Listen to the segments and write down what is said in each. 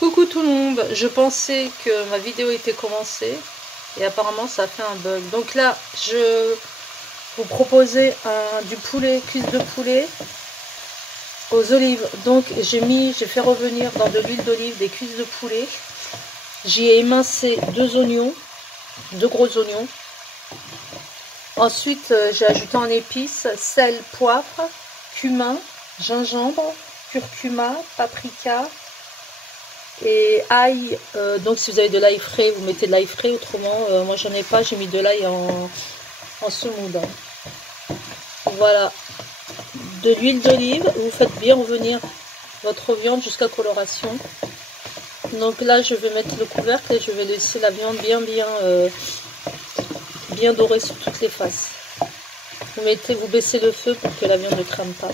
Coucou tout le monde, je pensais que ma vidéo était commencée et apparemment ça a fait un bug. Donc là, je vous proposais du poulet, cuisse de poulet aux olives. Donc j'ai fait revenir dans de l'huile d'olive des cuisses de poulet. J'y ai émincé 2 gros oignons. Ensuite, j'ai ajouté en épices sel, poivre, cumin, gingembre, curcuma, paprika et ail. Donc si vous avez de l'ail frais, vous mettez de l'ail frais. Autrement, moi j'en ai pas, j'ai mis de l'ail en semoule. Voilà, de l'huile d'olive. Vous faites bien revenir votre viande jusqu'à coloration. Donc là, je vais mettre le couvercle et je vais laisser la viande bien dorée sur toutes les faces. Vous baissez le feu pour que la viande ne crame pas.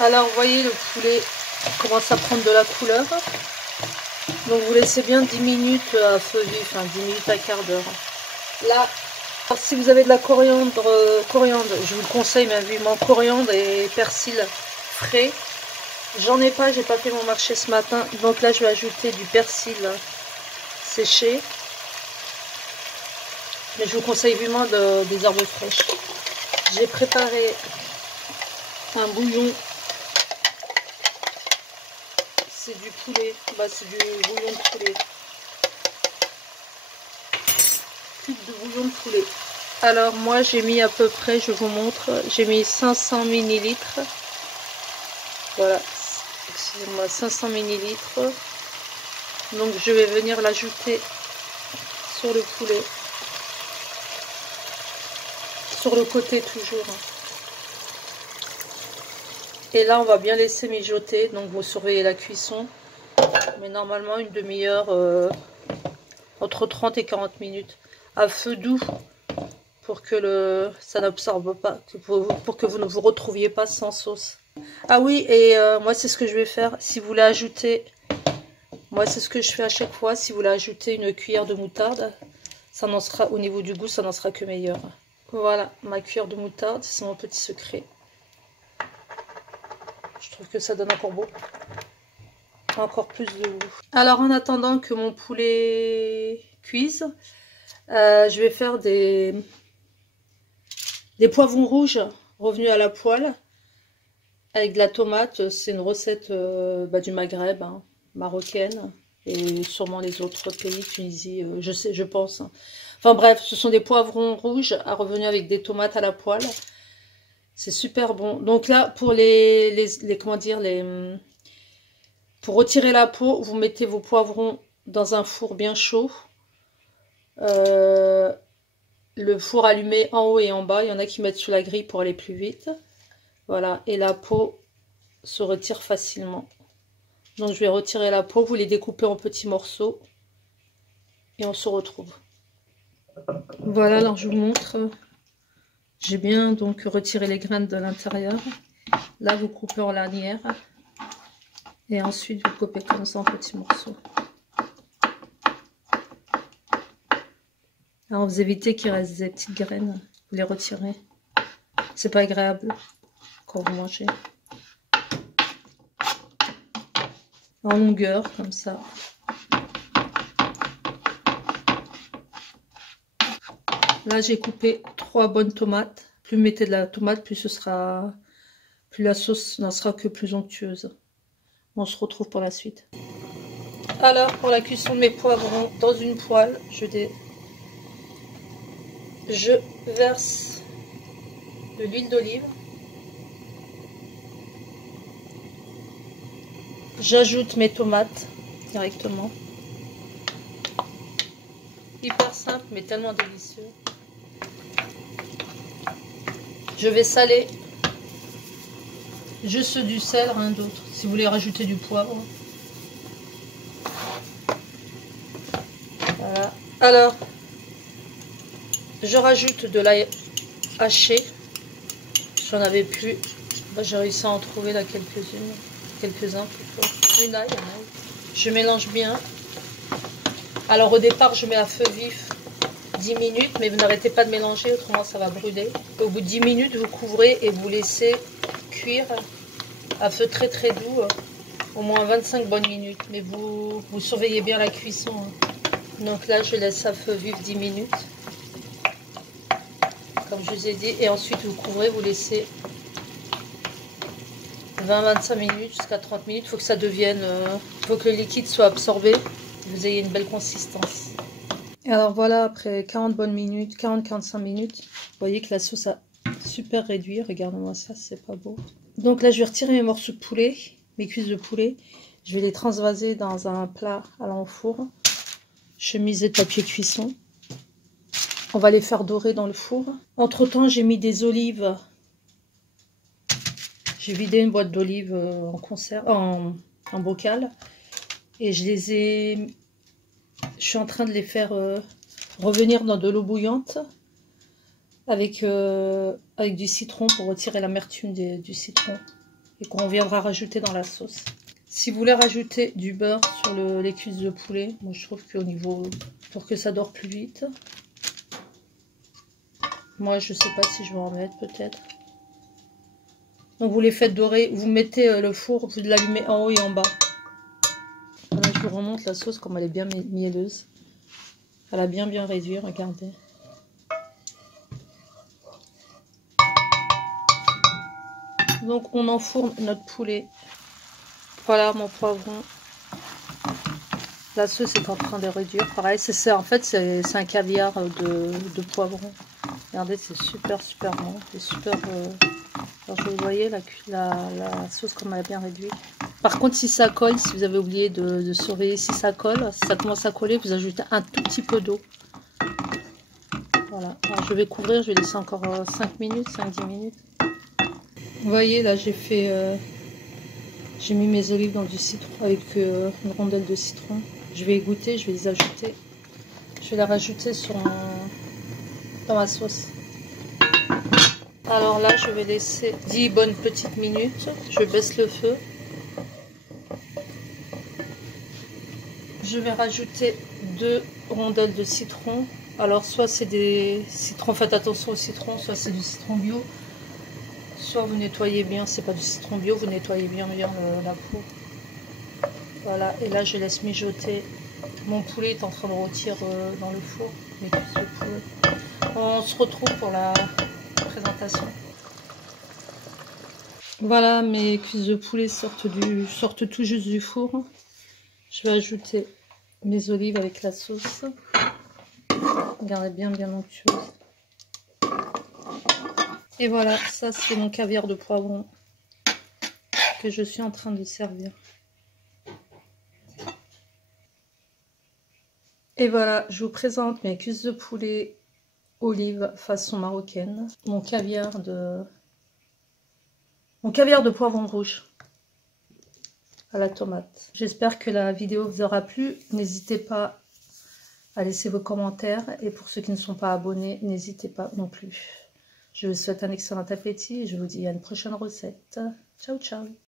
Alors, vous voyez, le poulet commence à prendre de la couleur. Donc, vous laissez bien 10 minutes à feu vif, 10 minutes à quart d'heure. Là, alors, si vous avez de la coriandre, je vous le conseille, mais vivement coriandre et persil frais. J'en ai pas, j'ai pas fait mon marché ce matin. Donc là, je vais ajouter du persil séché. Mais je vous conseille vivement des herbes fraîches. J'ai préparé un bouillon. C'est du poulet. C'est du bouillon de poulet. Cube de bouillon de poulet. Alors moi j'ai mis à peu près, je vous montre, j'ai mis 500 ml. Voilà, excusez-moi, 500 ml. Donc je vais venir l'ajouter sur le poulet. Sur le côté toujours. Et là on va bien laisser mijoter, donc vous surveillez la cuisson. Mais normalement une demi-heure, entre 30 et 40 minutes. À feu doux. Pour que ça n'absorbe pas, pour que vous ne vous retrouviez pas sans sauce. Ah oui, et moi c'est ce que je vais faire. Si vous voulez ajouter, moi c'est ce que je fais à chaque fois. Si vous voulez ajouter une cuillère de moutarde, ça n'en sera, au niveau du goût, ça n'en sera que meilleur. Voilà, ma cuillère de moutarde, c'est mon petit secret. Je trouve que ça donne encore plus de goût. Alors en attendant que mon poulet cuise, je vais faire des poivrons rouges revenus à la poêle avec de la tomate. C'est une recette du Maghreb, marocaine, et sûrement les autres pays, Tunisie, je pense. Enfin bref, ce sont des poivrons rouges à revenus avec des tomates à la poêle. C'est super bon. Donc là, pour pour retirer la peau, vous mettez vos poivrons dans un four bien chaud. Le four allumé en haut et en bas. Il y en a qui mettent sous la grille pour aller plus vite. Voilà, et la peau se retire facilement. Donc je vais retirer la peau, vous les découpez en petits morceaux et on se retrouve. Voilà, alors je vous montre. J'ai bien donc retiré les graines de l'intérieur. Là vous coupez en lanières et ensuite vous coupez comme ça en petits morceaux. Alors vous évitez qu'il reste des petites graines, vous les retirez. C'est pas agréable quand vous mangez. En longueur comme ça. Là j'ai coupé 3 bonnes tomates. Plus vous mettez de la tomate, plus la sauce n'en sera que plus onctueuse. On se retrouve pour la suite. Alors pour la cuisson de mes poivrons, dans une poêle, je verse de l'huile d'olive. J'ajoute mes tomates directement. Hyper simple mais tellement délicieux. Je vais saler. Juste du sel, rien d'autre. Si vous voulez rajouter du poivre. Voilà. Alors, je rajoute de l'ail haché. J'en avais plus. J'ai réussi à en trouver là quelques-uns plutôt. Une ail. Je mélange bien. Alors au départ, je mets à feu vif 10 minutes, mais vous n'arrêtez pas de mélanger, autrement ça va brûler. Au bout de 10 minutes, vous couvrez et vous laissez cuire à feu très très doux au moins 25 bonnes minutes. Mais vous surveillez bien la cuisson. Hein. Donc là, je laisse à feu vif 10 minutes. Comme je vous ai dit. Et ensuite, vous couvrez, vous laissez 20-25 minutes jusqu'à 30 minutes. Il faut que ça devienne... il faut que le liquide soit absorbé. Que vous ayez une belle consistance. Et alors voilà, après 40 bonnes minutes, 40-45 minutes, vous voyez que la sauce a super réduit. Regardez-moi ça, c'est pas beau. Donc là, je vais retirer mes morceaux de poulet, mes cuisses de poulet. Je vais les transvaser dans un plat allant au four. Chemise et papier cuisson. On va les faire dorer dans le four. Entre temps, j'ai mis des olives. J'ai vidé une boîte d'olives en conserve, en bocal. Et je suis en train de les faire revenir dans de l'eau bouillante avec du citron pour retirer l'amertume du citron et qu'on viendra rajouter dans la sauce. Si vous voulez rajouter du beurre sur les cuisses de poulet, moi je trouve qu'au niveau, pour que ça dore plus vite, moi je sais pas si je vais en mettre peut-être. Donc vous les faites dorer, vous mettez le four, vous l'allumez en haut et en bas. Là je vous remonte la sauce comme elle est bien mielleuse. Elle a bien réduit, regardez. Donc on enfourne notre poulet. Voilà mon poivron. La sauce est en train de réduire. Pareil, en fait c'est un caviar de poivron. Regardez, c'est super bon. C'est super. Alors vous voyez la sauce comme elle a bien réduit. Par contre, si ça colle, si vous avez oublié de surveiller si ça colle, si ça commence à coller, vous ajoutez un tout petit peu d'eau. Voilà. Alors je vais couvrir, je vais laisser encore 5 minutes, 5-10 minutes. Vous voyez là, j'ai mis mes olives dans du citron avec une rondelle de citron. Je vais égoutter, je vais les ajouter. Je vais la rajouter dans ma sauce. Alors là, je vais laisser 10 bonnes petites minutes. Je baisse le feu. Je vais rajouter 2 rondelles de citron. Alors soit c'est des citrons, faites attention au citron, soit c'est du citron bio. Soit vous nettoyez bien, c'est pas du citron bio, vous nettoyez bien la peau. Voilà, et là je laisse mijoter. Mon poulet est en train de rôtir dans le four, mes cuisses de poulet. On se retrouve pour la présentation. Voilà, mes cuisses de poulet sortent tout juste du four. Je vais ajouter mes olives avec la sauce. Regardez bien onctueuse. Et voilà, ça c'est mon caviar de poivron que je suis en train de servir. Et voilà, je vous présente mes cuisses de poulet olive façon marocaine. Mon caviar de poivron rouge à la tomate. J'espère que la vidéo vous aura plu. N'hésitez pas à laisser vos commentaires. Et pour ceux qui ne sont pas abonnés, n'hésitez pas non plus. Je vous souhaite un excellent appétit et je vous dis à une prochaine recette. Ciao, ciao!